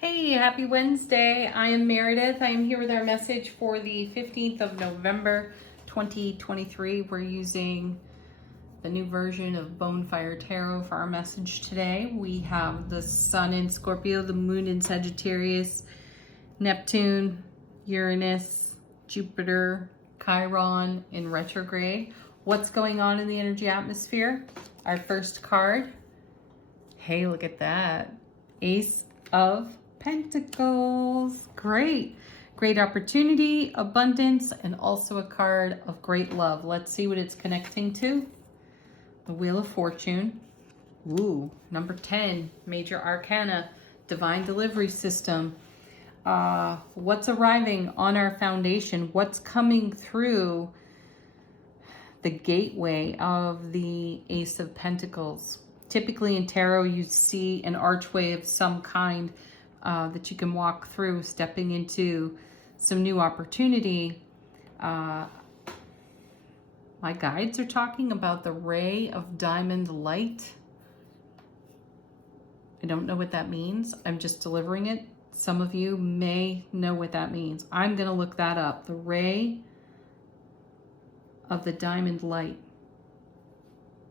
Hey, happy Wednesday. I am Meredith. I am here with our message for the 15th of November, 2023. We're using the new version of Bonefire Tarot for our message today. We have the Sun in Scorpio, the Moon in Sagittarius, Neptune, Uranus, Jupiter, Chiron in retrograde. What's going on in the energy atmosphere? Our first card. Hey, look at that. Ace of Pentacles. Great. Great opportunity, abundance, and also a card of great love. Let's see what it's connecting to. The Wheel of Fortune. Ooh, number 10, Major Arcana, Divine Delivery System. What's arriving on our foundation? What's coming through the gateway of the Ace of Pentacles? Typically in tarot, you see an archway of some kind that you can walk through, stepping into some new opportunity. My guides are talking about the ray of diamond light. I don't know what that means. I'm just delivering it. Some of you may know what that means. I'm going to look that up. The ray of the diamond light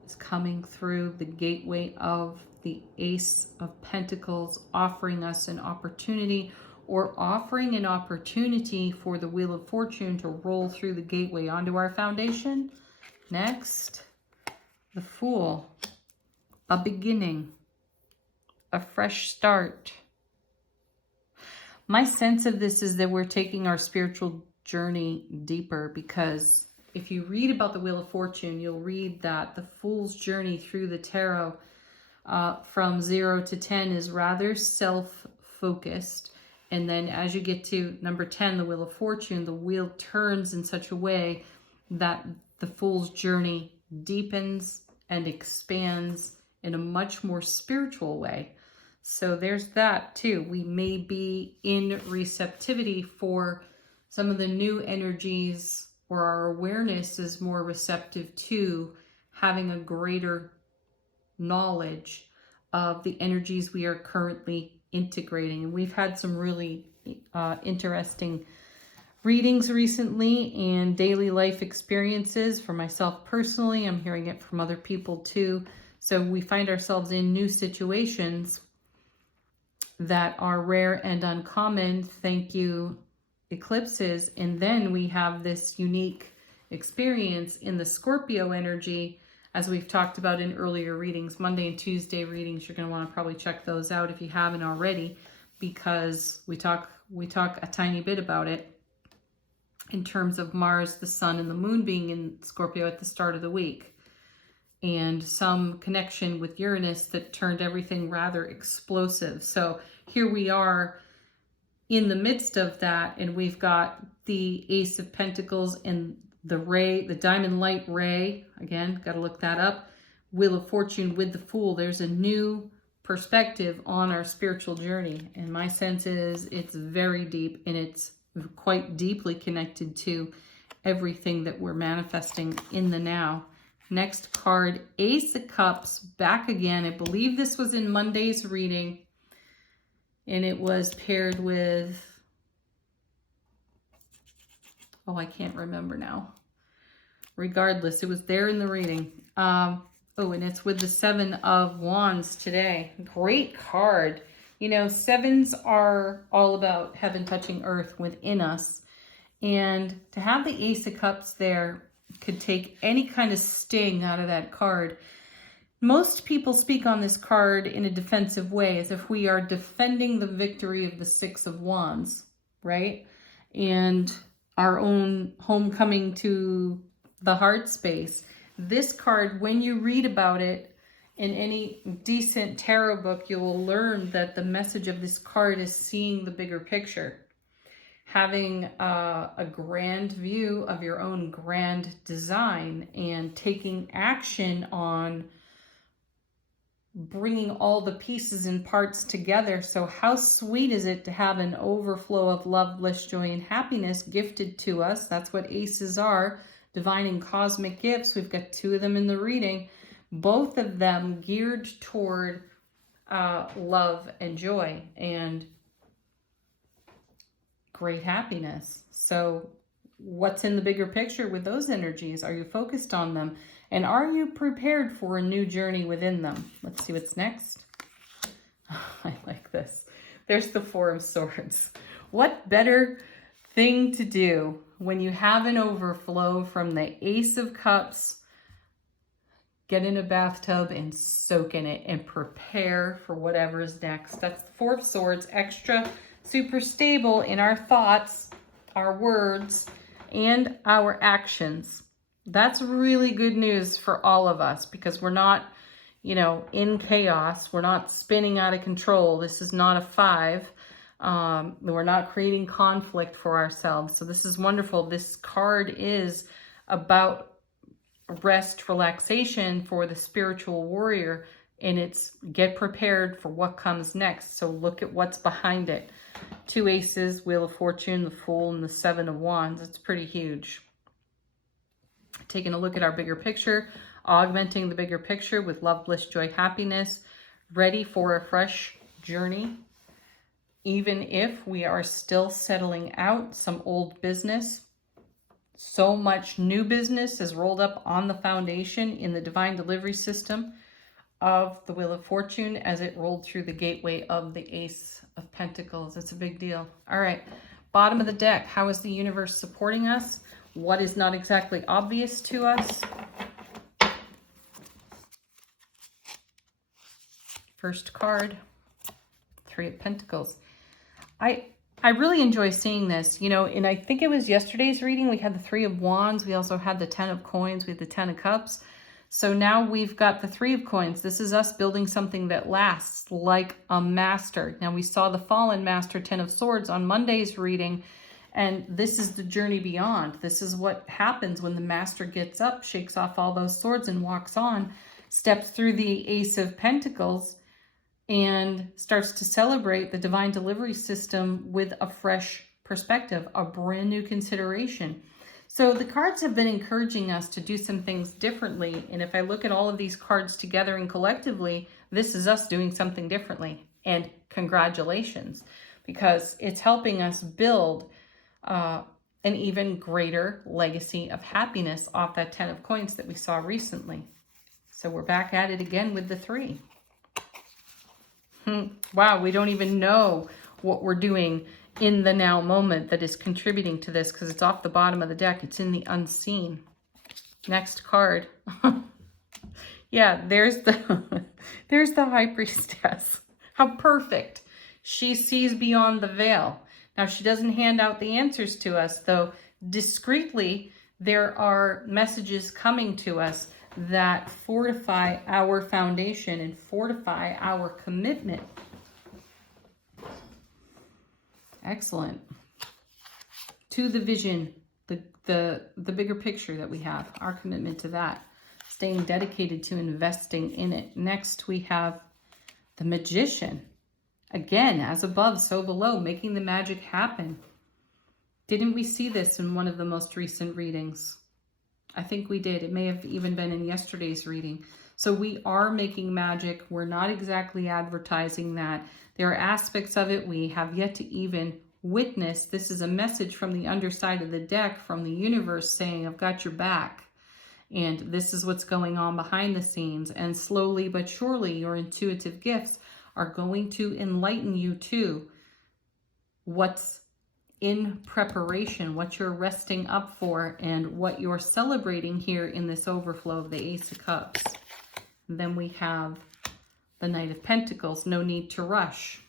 is coming through the gateway of the Ace of Pentacles, offering us an opportunity, or offering an opportunity for the Wheel of Fortune to roll through the gateway onto our foundation. Next, the Fool, a beginning, a fresh start. My sense of this is that we're taking our spiritual journey deeper, because if you read about the Wheel of Fortune, you'll read that the Fool's journey through the tarot from 0 to 10 is rather self-focused. And then as you get to number 10, the Wheel of Fortune, the wheel turns in such a way that the Fool's journey deepens and expands in a much more spiritual way. So there's that too. We may be in receptivity for some of the new energies, or our awareness is more receptive to having a greater knowledge of the energies we are currently integrating. And we've had some really interesting readings recently and daily life experiences for myself personally. I'm hearing it from other people too. So we find ourselves in new situations that are rare and uncommon. Thank you, eclipses. And then we have this unique experience in the Scorpio energy, as we've talked about in earlier readings. Monday and Tuesday readings, you're going to want to probably check those out if you haven't already, because we talk a tiny bit about it in terms of Mars, the Sun, and the Moon being in Scorpio at the start of the week, and some connection with Uranus that turned everything rather explosive. So here we are in the midst of that, and we've got the Ace of Pentacles and the ray, the diamond light ray. Again, got to look that up. Wheel of Fortune with the Fool. There's a new perspective on our spiritual journey. And my sense is it's very deep, and it's quite deeply connected to everything that we're manifesting in the now. Next card, Ace of Cups, back again. I believe this was in Monday's reading, and it was paired with, oh, I can't remember now. Regardless, it was there in the reading. Oh, and it's with the Seven of Wands today. Great card. You know, sevens are all about heaven touching earth within us. And to have the Ace of Cups there could take any kind of sting out of that card. Most people speak on this card in a defensive way, as if we are defending the victory of the Six of Wands, right? And our own homecoming to the heart space. This card, when you read about it in any decent tarot book, you will learn that the message of this card is seeing the bigger picture, having a grand view of your own grand design, and taking action on bringing all the pieces and parts together. So how sweet is it to have an overflow of love, bliss, joy, and happiness gifted to us? That's what aces are, divine and cosmic gifts. We've got two of them in the reading, both of them geared toward love and joy. And great happiness. So what's in the bigger picture with those energies? Are you focused on them? And are you prepared for a new journey within them? Let's see what's next. I like this. There's the Four of Swords. What better thing to do when you have an overflow from the Ace of Cups? Get in a bathtub and soak in it and prepare for whatever is next. That's the Four of Swords, extra super stable in our thoughts, our words, and our actions. That's really good news for all of us because we're not, in chaos. We're not spinning out of control. This is not a 5. We're not creating conflict for ourselves. So this is wonderful. This card is about rest, relaxation for the spiritual warrior, and it's get prepared for what comes next. So look at what's behind it. 2 aces, Wheel of Fortune, the Fool, and the 7 of Wands. It's pretty huge. Taking a look at our bigger picture, augmenting the bigger picture with love, bliss, joy, happiness, ready for a fresh journey. Even if we are still settling out some old business, so much new business is rolled up on the foundation in the divine delivery system of the Wheel of Fortune as it rolled through the gateway of the Ace of Pentacles. It's a big deal. All right, bottom of the deck. How is the universe supporting us? What is not exactly obvious to us? First card, 3 of Pentacles. I really enjoy seeing this, and I think it was yesterday's reading. We had the 3 of Wands. We also had the 10 of Coins. We had the 10 of Cups. So now we've got the 3 of Coins. This is us building something that lasts like a master. Now we saw the fallen master, 10 of Swords, on Monday's reading. And this is the journey beyond. This is what happens when the master gets up, shakes off all those swords and walks on, steps through the Ace of Pentacles, and starts to celebrate the divine delivery system with a fresh perspective, a brand new consideration. So the cards have been encouraging us to do some things differently. And if I look at all of these cards together and collectively, this is us doing something differently. And congratulations, because it's helping us build an even greater legacy of happiness off that 10 of Coins that we saw recently. So we're back at it again with the 3. Wow, we don't even know what we're doing in the now moment that is contributing to this because it's off the bottom of the deck. It's in the unseen. Next card. Yeah, there's the there's the High Priestess. How perfect. She sees beyond the veil. Now, she doesn't hand out the answers to us, though discreetly there are messages coming to us that fortify our foundation and fortify our commitment. Excellent. To the vision, the bigger picture that we have, our commitment to that, staying dedicated to investing in it. Next, we have the Magician. Again, as above, so below, making the magic happen. Didn't we see this in one of the most recent readings? I think we did. It may have even been in yesterday's reading. So we are making magic. We're not exactly advertising that. There are aspects of it we have yet to even witness. This is a message from the underside of the deck, from the universe saying, I've got your back. And this is what's going on behind the scenes. And slowly but surely, your intuitive gifts are going to enlighten you to what's in preparation, what you're resting up for, and what you're celebrating here in this overflow of the Ace of Cups. And then we have the Knight of Pentacles. No need to rush.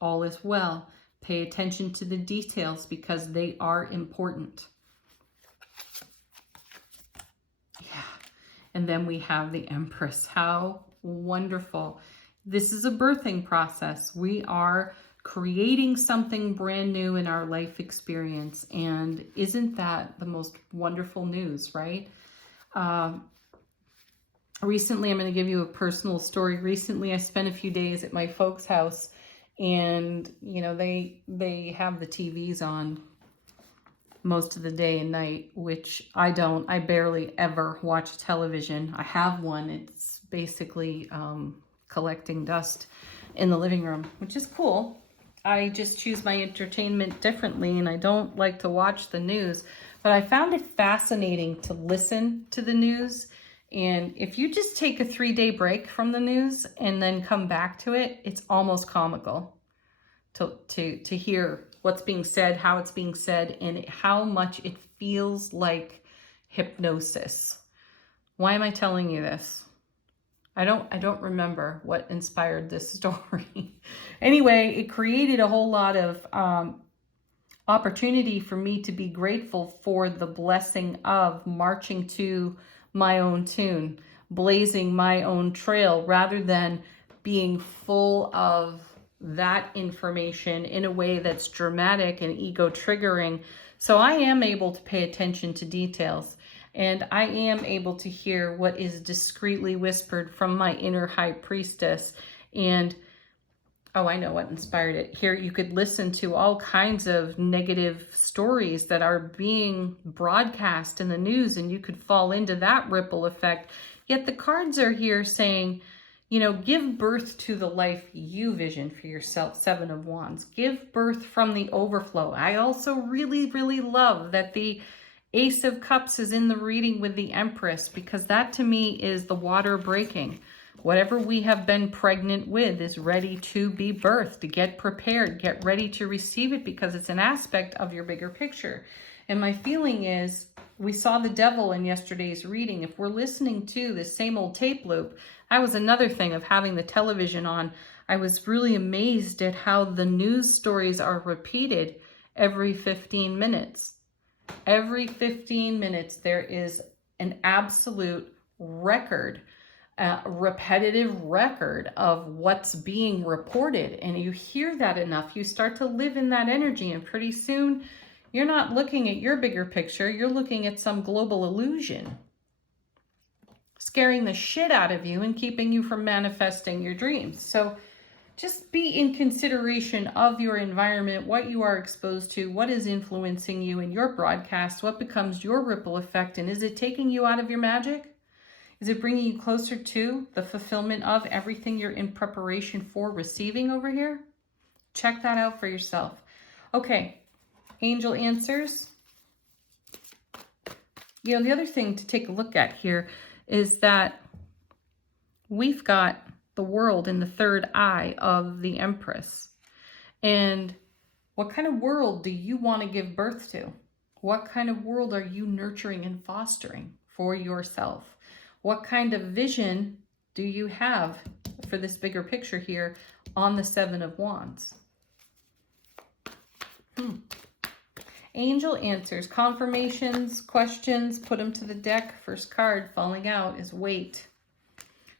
All is well. Pay attention to the details because they are important. Yeah. And then we have the Empress. How wonderful. This is a birthing process. We are creating something brand new in our life experience. And isn't that the most wonderful news, right? Recently, I'm going to give you a personal story. Recently, I spent a few days at my folks' house, and, they have the TVs on most of the day and night, which I don't. I barely ever watch television. I have one. It's basically collecting dust in the living room, which is cool. I just choose my entertainment differently, and I don't like to watch the news. But I found it fascinating to listen to the news. And if you just take a 3-day break from the news and then come back to it, it's almost comical to hear what's being said, how it's being said, and how much it feels like hypnosis. Why am I telling you this? I don't remember what inspired this story. Anyway, it created a whole lot of opportunity for me to be grateful for the blessing of marching to my own tune, blazing my own trail, rather than being full of that information in a way that's dramatic and ego triggering. So I am able to pay attention to details. And I am able to hear what is discreetly whispered from my inner high priestess. And, oh, I know what inspired it. Here, you could listen to all kinds of negative stories that are being broadcast in the news, and you could fall into that ripple effect. Yet the cards are here saying, you know, give birth to the life you vision for yourself, Seven of Wands. Give birth from the overflow. I also really, really love that the Ace of Cups is in the reading with the Empress, because that to me is the water breaking. Whatever we have been pregnant with is ready to be birthed. Get prepared, get ready to receive it, because it's an aspect of your bigger picture. And my feeling is, we saw the devil in yesterday's reading. If we're listening to the same old tape loop, that was another thing of having the television on. I was really amazed at how the news stories are repeated every 15 minutes. Every 15 minutes, there is an absolute record, repetitive record of what's being reported. And you hear that enough, you start to live in that energy. And pretty soon, you're not looking at your bigger picture. You're looking at some global illusion, scaring the shit out of you and keeping you from manifesting your dreams. So just be in consideration of your environment, what you are exposed to, what is influencing you in your broadcast, what becomes your ripple effect, and is it taking you out of your magic? Is it bringing you closer to the fulfillment of everything you're in preparation for receiving over here? Check that out for yourself. Okay, angel answers. You know, the other thing to take a look at here is that we've got the world in the third eye of the Empress. And what kind of world do you want to give birth to? What kind of world are you nurturing and fostering for yourself? What kind of vision do you have for this bigger picture here on the Seven of Wands? Angel answers, confirmations, questions, put them to the deck. First card falling out is wait.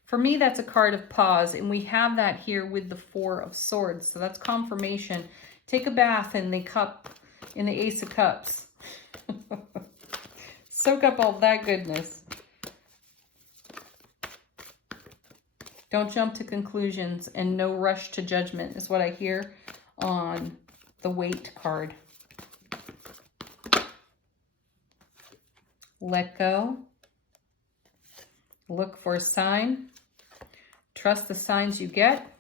For me, that's a card of pause, and we have that here with the Four of Swords. So that's confirmation. Take a bath in the cup, in the Ace of Cups. Soak up all that goodness. Don't jump to conclusions, and no rush to judgment is what I hear on the Wait card. Let go. Look for a sign. Trust the signs you get,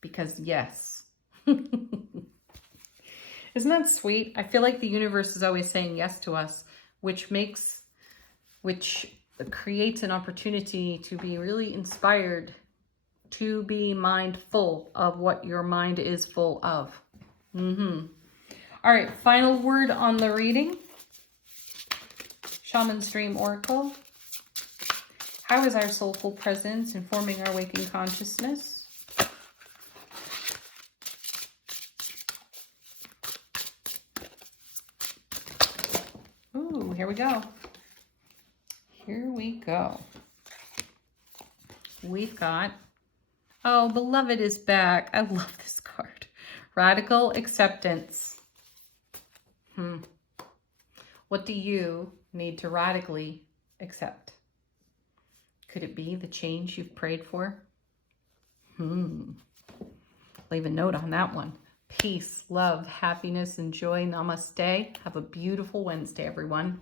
because yes. Isn't that sweet? I feel like the universe is always saying yes to us, which creates an opportunity to be really inspired, to be mindful of what your mind is full of. All right, final word on the reading. Shaman's Dream Oracle. How is our soulful presence informing our waking consciousness? Ooh, here we go. Here we go. We've got, oh, Beloved is back. I love this card. Radical acceptance. What do you need to radically accept? Could it be the change you've prayed for? Leave a note on that one. Peace, love, happiness, and joy. Namaste. Have a beautiful Wednesday, everyone.